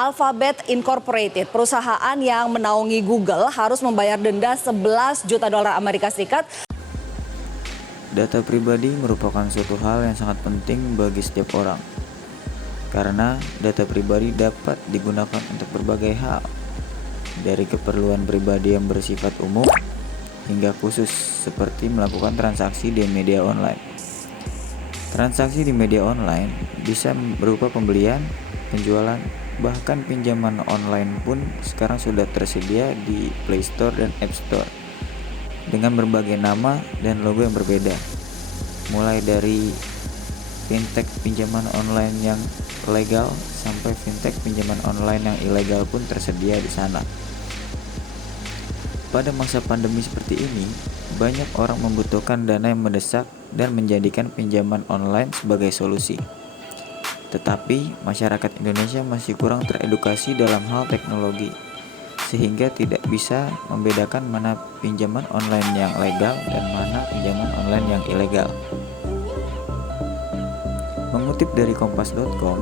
Alphabet Incorporated, perusahaan yang menaungi Google, harus membayar denda 11 juta dolar Amerika Serikat. Data pribadi merupakan suatu hal yang sangat penting bagi setiap orang, karena data pribadi dapat digunakan untuk berbagai hal, dari keperluan pribadi yang bersifat umum hingga khusus seperti melakukan transaksi di media online. Transaksi di media online bisa berupa pembelian, penjualan, bahkan pinjaman online pun sekarang sudah tersedia di Play Store dan App Store dengan berbagai nama dan logo yang berbeda. Mulai dari fintech pinjaman online yang legal sampai fintech pinjaman online yang ilegal pun tersedia di sana. Pada masa pandemi seperti ini, banyak orang membutuhkan dana yang mendesak dan menjadikan pinjaman online sebagai solusi. Tetapi, masyarakat Indonesia masih kurang teredukasi dalam hal teknologi, sehingga tidak bisa membedakan mana pinjaman online yang legal dan mana pinjaman online yang ilegal. Mengutip dari kompas.com,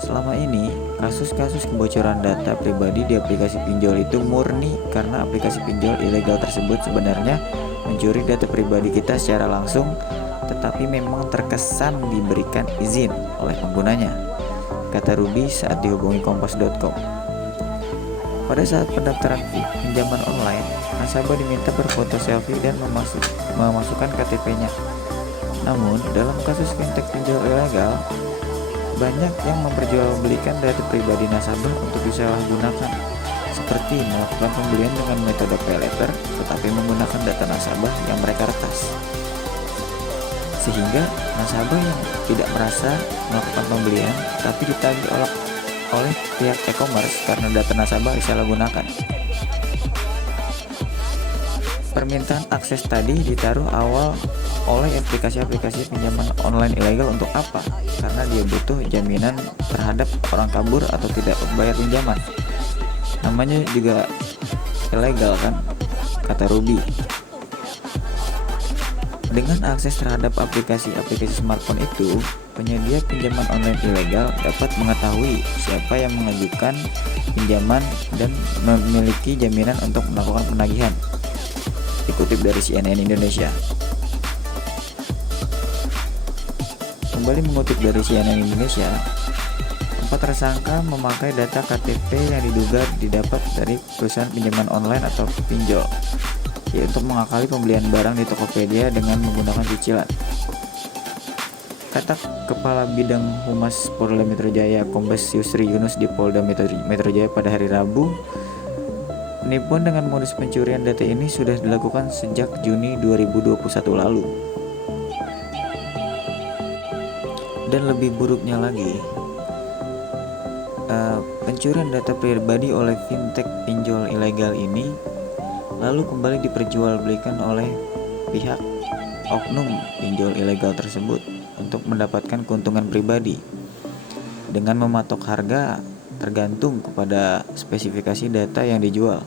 selama ini kasus-kasus kebocoran data pribadi di aplikasi pinjol itu murni karena aplikasi pinjol ilegal tersebut sebenarnya mencuri data pribadi kita secara langsung, tetapi memang terkesan diberikan izin oleh penggunanya, kata Ruby saat dihubungi kompas.com. Pada saat pendaftaran pinjaman online, nasabah diminta berfoto selfie dan memasukkan KTP-nya. Namun, dalam kasus fintech pinjol ilegal, banyak yang memperjualbelikan data pribadi nasabah untuk disalahgunakan, seperti melakukan pembelian dengan metode pay letter tetapi menggunakan data nasabah yang mereka retas, sehingga nasabah yang tidak merasa melakukan pembelian tapi ditagih oleh pihak e-commerce karena data nasabah disalahgunakan. Permintaan akses tadi ditaruh awal oleh aplikasi-aplikasi pinjaman online ilegal untuk apa? Karena dia butuh jaminan terhadap orang kabur atau tidak membayar pinjaman. Namanya juga ilegal kan, kata Ruby. Dengan akses terhadap aplikasi-aplikasi smartphone itu, penyedia pinjaman online ilegal dapat mengetahui siapa yang mengajukan pinjaman dan memiliki jaminan untuk melakukan penagihan. Dikutip dari CNN Indonesia. Kembali mengutip dari CNN Indonesia, 4 tersangka memakai data KTP yang diduga didapat dari perusahaan pinjaman online atau pinjol, yaitu untuk mengakali pembelian barang di Tokopedia dengan menggunakan cicilan. Kata Kepala Bidang Humas Polda Metro Jaya Kombes Yusri Yunus di Polda Metro Jaya pada hari Rabu, penipuan dengan modus pencurian data ini sudah dilakukan sejak Juni 2021 lalu. Dan lebih buruknya lagi, pencurian data pribadi oleh fintech pinjol ilegal ini lalu kembali diperjualbelikan oleh pihak oknum pinjol ilegal tersebut untuk mendapatkan keuntungan pribadi dengan mematok harga tergantung kepada spesifikasi data yang dijual.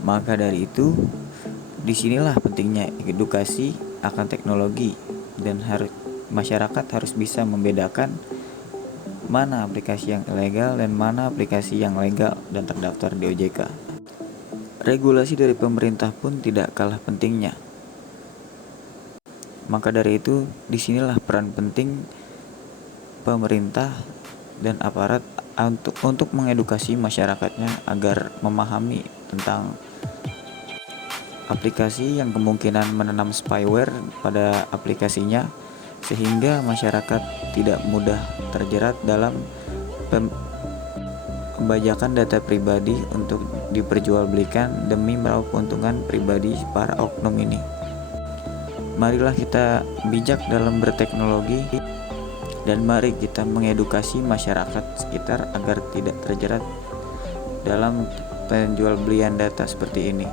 Maka dari itu, disinilah pentingnya edukasi akan teknologi dan masyarakat harus bisa membedakan mana aplikasi yang ilegal dan mana aplikasi yang legal dan terdaftar di OJK. Regulasi dari pemerintah pun tidak kalah pentingnya. Maka dari itu, disinilah peran penting pemerintah dan aparat untuk mengedukasi masyarakatnya agar memahami tentang aplikasi yang kemungkinan menanam spyware pada aplikasinya, sehingga masyarakat tidak mudah terjerat dalam pembajakan data pribadi untuk diperjualbelikan demi meraup keuntungan pribadi para oknum ini. Marilah kita bijak dalam berteknologi dan mari kita mengedukasi masyarakat sekitar agar tidak terjerat dalam penjualbelian data seperti ini.